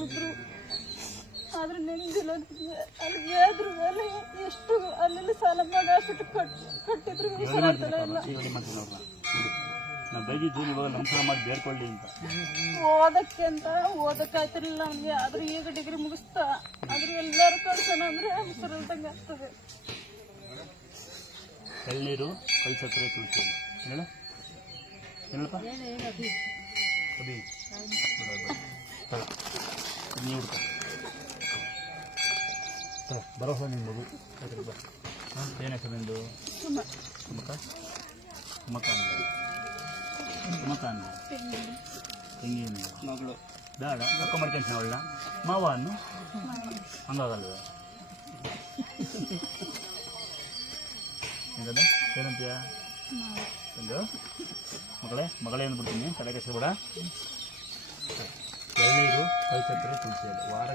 ಮಕ್ಕಳಿದ್ರು. ಆದ್ರೆ ನೆಮ್ಮದಿಲ್ಲ. ಅಲ್ಲಿ ಹೇಳಿದ್ರು ಅಲ್ಲಿ ಎಷ್ಟು ಅಲ್ಲಿ ಸಾಲ ಮಾಡಿ ಅಷ್ಟು ಕಟ್ಟಿದ್ರು ಇಲ್ಲ. ನಮಸ್ಕಾರ ಮಾಡಿ ಬೇಡ್ಕೊಳ್ಳಿ ಅಂತ ಓದಕ್ಕೆ ಅಂತ ಓದಕ್ಕಾಯ್ತಿರ್ಲಿಲ್ಲ ಅವ್ನಿಗೆ. ಆದ್ರೆ ಈಗ ಡಿಗ್ರಿ ಮುಗಿಸ್ತಾ ಆದ್ರೆ ಎಲ್ಲರೂ ಕಳ್ಸೋಣ ಅಂದ್ರೆ ಹುಷಾರಿಲ್ದಂಗೆ ಆಗ್ತದೆ. ಎಳ್ನೀರು ಕಲ್ಸತ್ರ ತುಳಸಿ ಹೇಳ ಹೇಳಪ್ಪ ಅಭಿ ನೀವು ಬರೋಸ ನಿಮ್ಮ ಮಗು ಏನು ಹೆಸರು ನಿಂದು? ಸುಮಕ ಸುಮಕ ಸುಮಕ ಅಂದ ತೆಂಗಿ ಮಗಳು ಬೇಡ ಅಕ್ಕ ಮಾಡ್ಕೊಂತೀನಿ ಅವಳ ಮಾವ ಅನ್ನು ಹಂಗಾಗಲ್ವ ಏನದ ಏನಂತೀಯ ಒಂದು ಮಗಳೇ ಅಂದ್ಬಿಡ್ತೀನಿ ತಲೆ ಕೆಡಿಸ್ಬೇಡ. ಎಳ್ನೀರು ಕಲ್ಸಕ್ಕರೆ ತುಳಸಿ ವಾರ